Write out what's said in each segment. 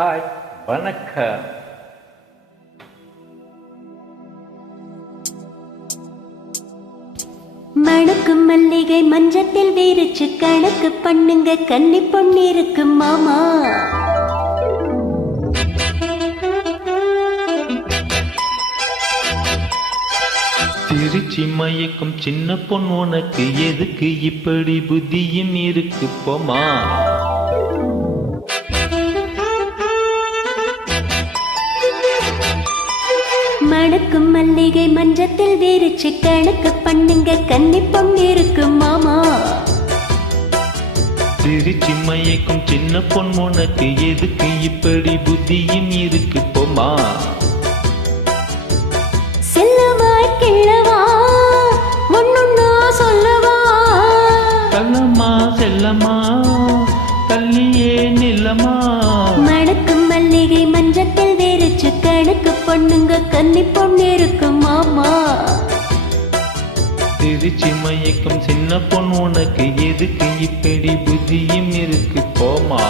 Hi, வணக்கம். மணக்கும் மல்லிகை மஞ்சத்தில் வீரிச்சு கணக்கு பண்ணுங்க, கன்னி பொன்னிருக்கு மாமா. திருச்சி மயக்கும் சின்ன பொண்ணு, உனக்கு எதுக்கு இப்படி புத்தியும் இருக்கு போமா? மணக்கும் மல்லிகை மஞ்சத்தில் வீரிச்சு கணக்கு பண்ணுங்க, கன்னி பொன்னிருக்கு மாமா. திருச்சி மயக்கும் சின்ன பொண்ணு, உனக்கு எதுக்கு இப்படி புத்தியும் இருக்கு போமா? செல்லவா கிள்ளவா ஒன்னொன்னா சொல்லவா? கள்ளம்மா செல்லம்மா தள்ளியே நில்லம்மா. மணக்கும் மல்லிகை மஞ்சத்தில் வீரிச்சு கணக்கு பண்ணுங்க, கன்னி பொன்னிருக்கு மாமா. திருச்சி மயக்கும் சின்ன பொண்ணு, உனக்கு எதுக்கு இப்படி புத்தியும் இருக்கு போமா?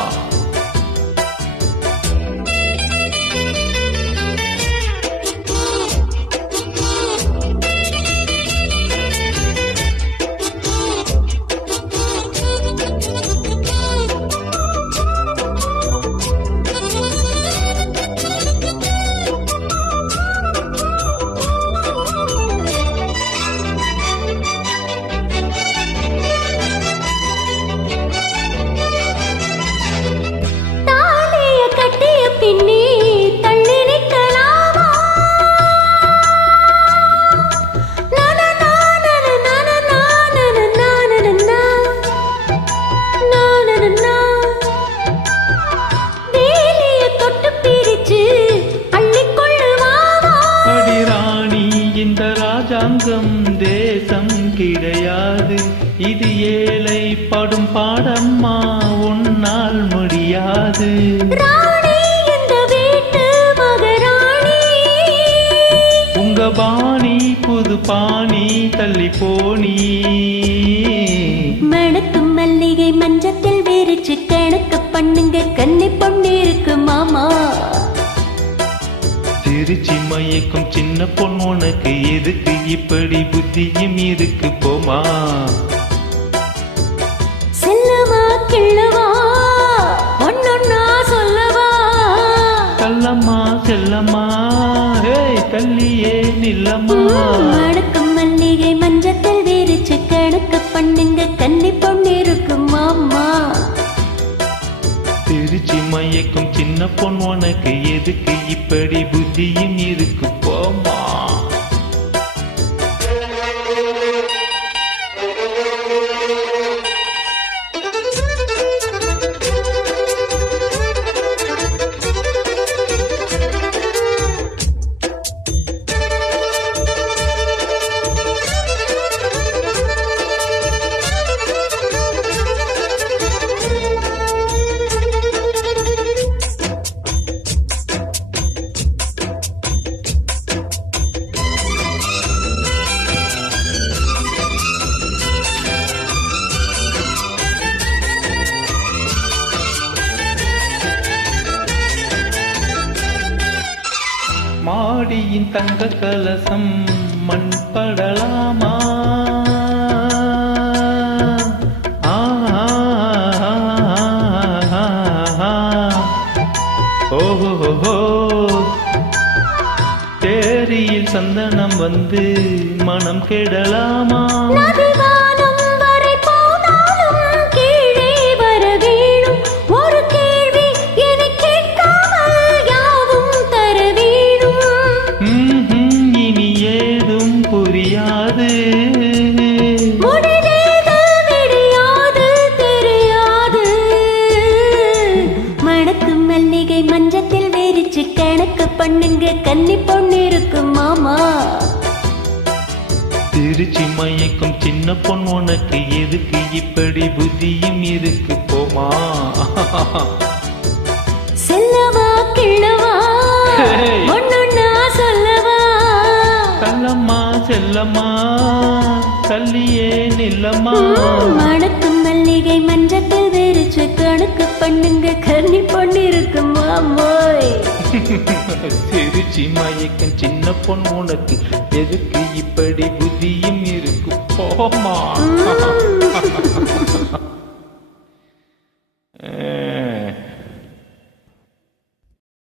ராஜாங்கம் தேசம் கிடையாது, இது ஏழை படும் பாடம்மா, உன்னால் முடியாது. உங்க பாணி புது பாணி தள்ளி போனி. மணக்கும் மல்லிகை மஞ்சத்தில் வீரிச்சு கணக்கு பண்ணுங்க, கன்னி பொன்னிருக்கு மாமா. திருச்சி மயக்கும் சின்ன பொண்ணு, உனக்கு எதுக்கு இப்படி புத்தியும் இருக்கு போமா? செல்லவா கிள்ளவா ஒன்னொன்னா சொல்லவா? கள்ளம்மா செல்லம்மா தள்ளியே நில்லம்மா. மணக்கும் மல்லிகை மஞ்சத்தில் வீரிச்சு கணக்கு பண்ணுங்க, கன்னி பொன்னிருக்கு மாமா. திருச்சி மயக்கும் சின்ன பொண்ணு, உனக்கு எதுக்கு இப்படி புத்தியும் இருக்கு போமா? மாடியின் தங்க கலசம் மண் படலாமா? ஓஹோ, தேரியில் சந்தனம் வந்து மனம் கெடலாமா? மஞ்சத்தில் வீரிச்சு கணக்கு பண்ணுங்க, கன்னி பொன்னிருக்கு மாமா. திருச்சி மயக்கும் சின்ன பொண்ணு, உனக்கு எதுக்கு இப்படி புத்தியும் இருக்கு போமா? செல்லவா கிள்ளவா ஒன்னொன்னா சொல்லவா? கள்ளம்மா செல்லம்மா தள்ளியே நில்லம்மா. மணக்கும் மல்லிகை மஞ்சத்தில் வீரிச்சு கணக்கு பண்ணுங்க, கன்னி பொன்னிருக்கு மாமா. மாமோய் சிரிச்சி மயக்கம் சின்ன பொண்ணு உனக்கு எதுக்கு இப்படி புத்தியும் இருக்கு போமா